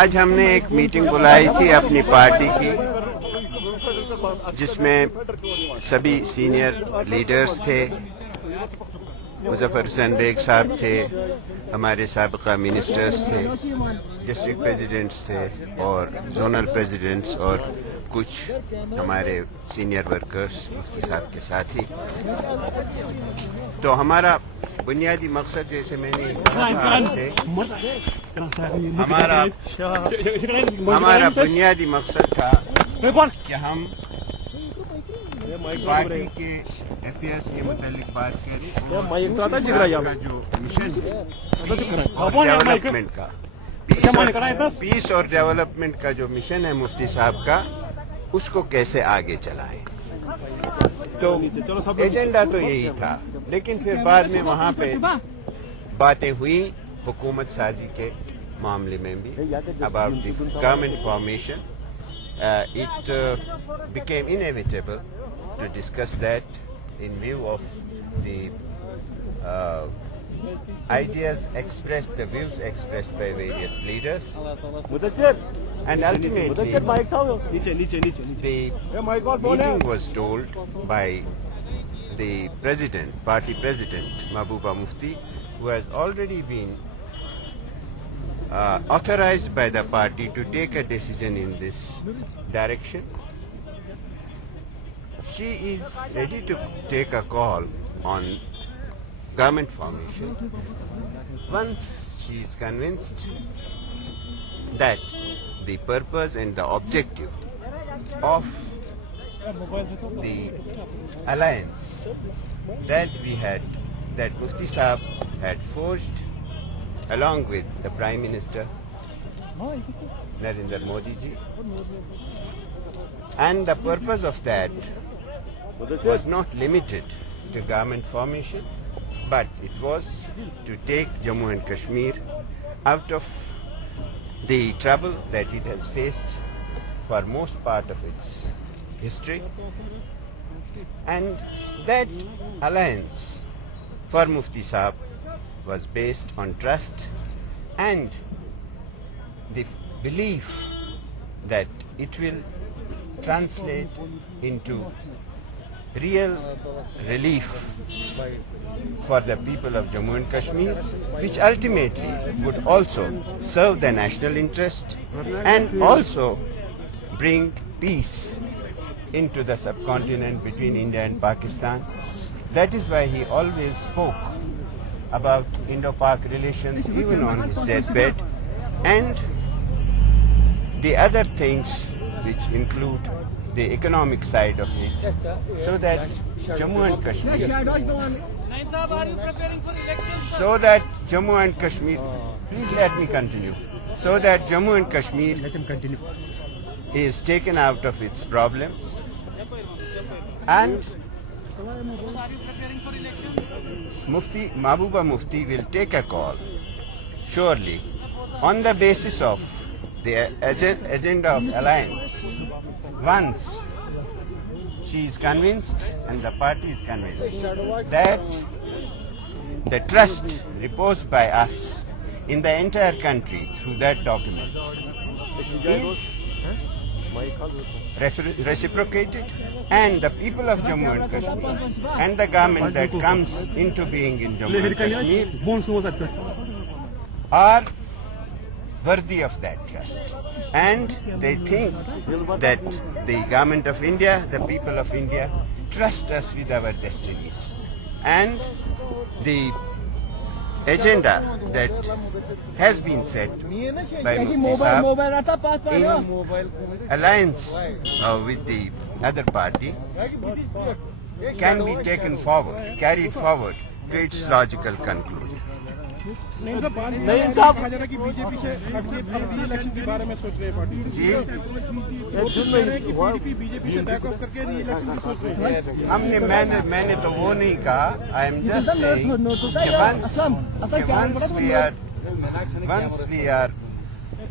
آج ہم نے ایک میٹنگ بلائی تھی اپنی پارٹی کی جس میں سبھی سینئر لیڈرز تھے. مظفر حسین بیگ صاحب تھے, ہمارے سابقہ منسٹرز تھے, ڈسٹرکٹ پریزیڈنٹس تھے اور زونل پریزیڈنٹس اور کچھ ہمارے سینئر ورکرز مفتی صاحب کے ساتھ ہی. تو ہمارا بنیادی مقصد, جیسے میں نے کہا آپ سے, ہمارا بنیادی مقصد تھا کہ ہم پارٹی کے افیئرس کے متعلق بات کریں. کا جو مشن ڈیولپمنٹ کا, پیس اور ڈیولپمنٹ کا جو مشن ہے مفتی صاحب کا, اس کو کیسے آگے چلائیں. تو ایجنڈا تو یہی تھا, لیکن پھر بعد میں وہاں پہ باتیں ہوئی حکومت سازی کے معاملے میں بھی, about the government formation. It became inevitable to discuss that in view of the ideas expressed, the views expressed by various leaders, and ultimately the meeting was told by the president, party president Mahbooba Mufti, who has already been authorized by the party to take a decision in this direction. She is ready to take a call on government formation once she is convinced that the purpose and the objective of the alliance that Mufti Saab had forged along with the Prime Minister Narendra Modi ji, and the purpose of that was not limited to government formation, but it was to take Jammu and Kashmir out of the trouble that it has faced for most part of its history. And that alliance for Mufti Saab was based on trust and the belief that it will translate into real relief for the people of Jammu and Kashmir, which ultimately would also serve the national interest and also bring peace into the subcontinent between India and Pakistan. That is why he always spoke about Indo-Pak relations even on his deathbed, and the other things which include the economic side of it, so that Jammu and Kashmir, please let me continue, so that Jammu and Kashmir is taken out of its problems, and Mahbooba Mufti will take a call surely on the basis of the agenda of alliance once she is convinced and the party is convinced that the trust reposed by us in the entire country through that document is reciprocated, and the people of Jammu and Kashmir and the government that comes into being in Jammu and Kashmir are worthy of that trust, and they think that the government of India, the people of India, trust us with our destinies, and the agenda that has been set by Mufti Saab in alliance with the other party can be taken forward, carried forward to its logical conclusion. میں نے تو وہ نہیں کہا. I am just saying once we are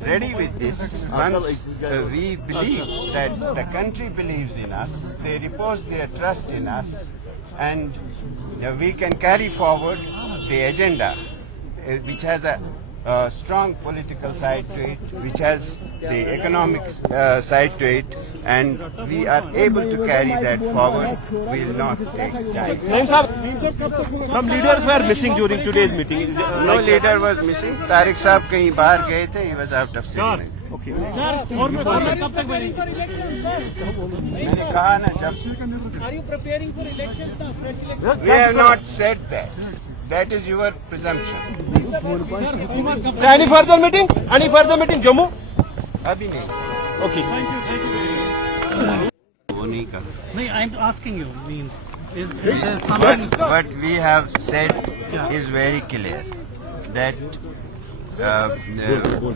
ready with this, once we believe that the country believes in us, they repose their trust in us, and we can carry forward the agenda which has a a strong political side to it, which has the economic side to it, and we are able to carry that forward. We will not take time. Naim Sahab, some leaders were missing during today's meeting. No leader was missing. Tariq Saab kahin bahar gaye the. He was out of signal. Okay. मैंने कहा ना जब Are you preparing for elections now? Fresh elections? we have not said that. That is your presumption. So any further meeting? Any further meeting? Jammu? अभी नहीं. Okay. वो नहीं कहा. No, I'm asking you. Means is there something? What we have said is very clear that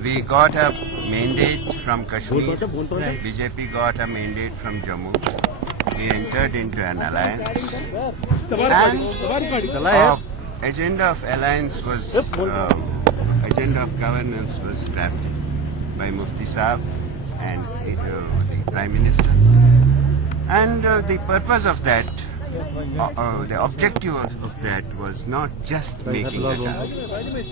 we got a mandate from Kashmir. BJP got a mandate from Jammu. We entered into an alliance. And agenda of alliance was agenda of governance was drafted by Mufti Saab and the Prime Minister. And the purpose of that, the objective of that was not just making the government.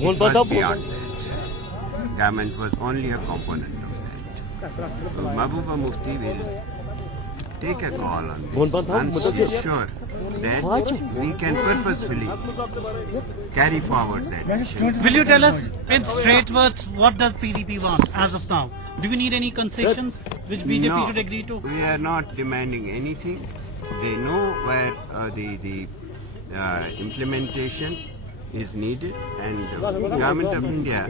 It was beyond that. Government was only a component of that. So Mahbooba Mufti will take a call on this once she is sure that we can purposefully carry forward that mission. Will you tell us in straight words what does PDP want as of now? Do we need any concessions which BJP No, should agree to? we are not demanding anything. They know where the implementation is needed, and Government of India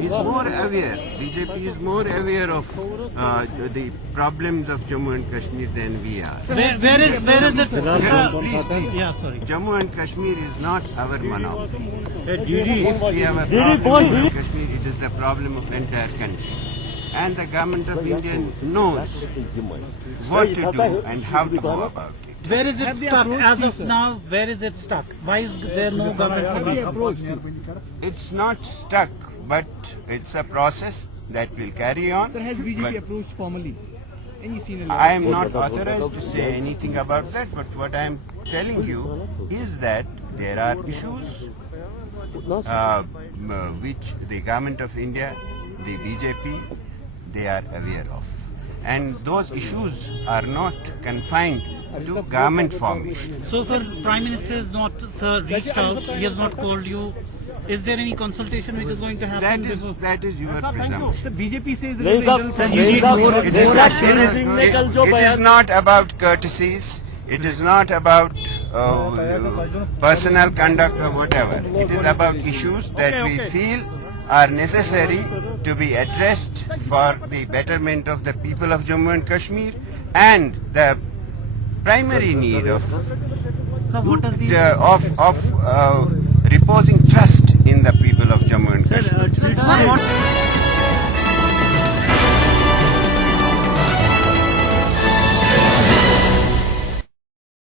is more aware. BJP is more aware of the problems of Jammu and Kashmir than we are. Where is it? Please. Yeah, sorry. Jammu and Kashmir is not our monopoly. If we have a problem in Kashmir, it is the problem of entire country. And the Government of India knows what to do and how to go about it. Where is it stuck as of now? Where is it stuck? Why is there no government? It's not stuck, but it's a process that will carry on. Sir, has BJP But approached formally any senior I am not authorized to say anything about that, but what I am telling you is that there are issues which the Government of India, the BJP, they are aware of. And those issues are not confined to government formation. So, sir, Prime Minister has not, sir, reached out. He has not called you. Is there any consultation which is going to happen? That is your presumption. Sir, BJP says It is not about courtesies. It is not about personal conduct or whatever. It is about issues that we feel are necessary to be addressed for the betterment of the people of Jammu and Kashmir, and the primary need of So, what does the reposing trust in the people of Jammu and Kashmir. Sir, what?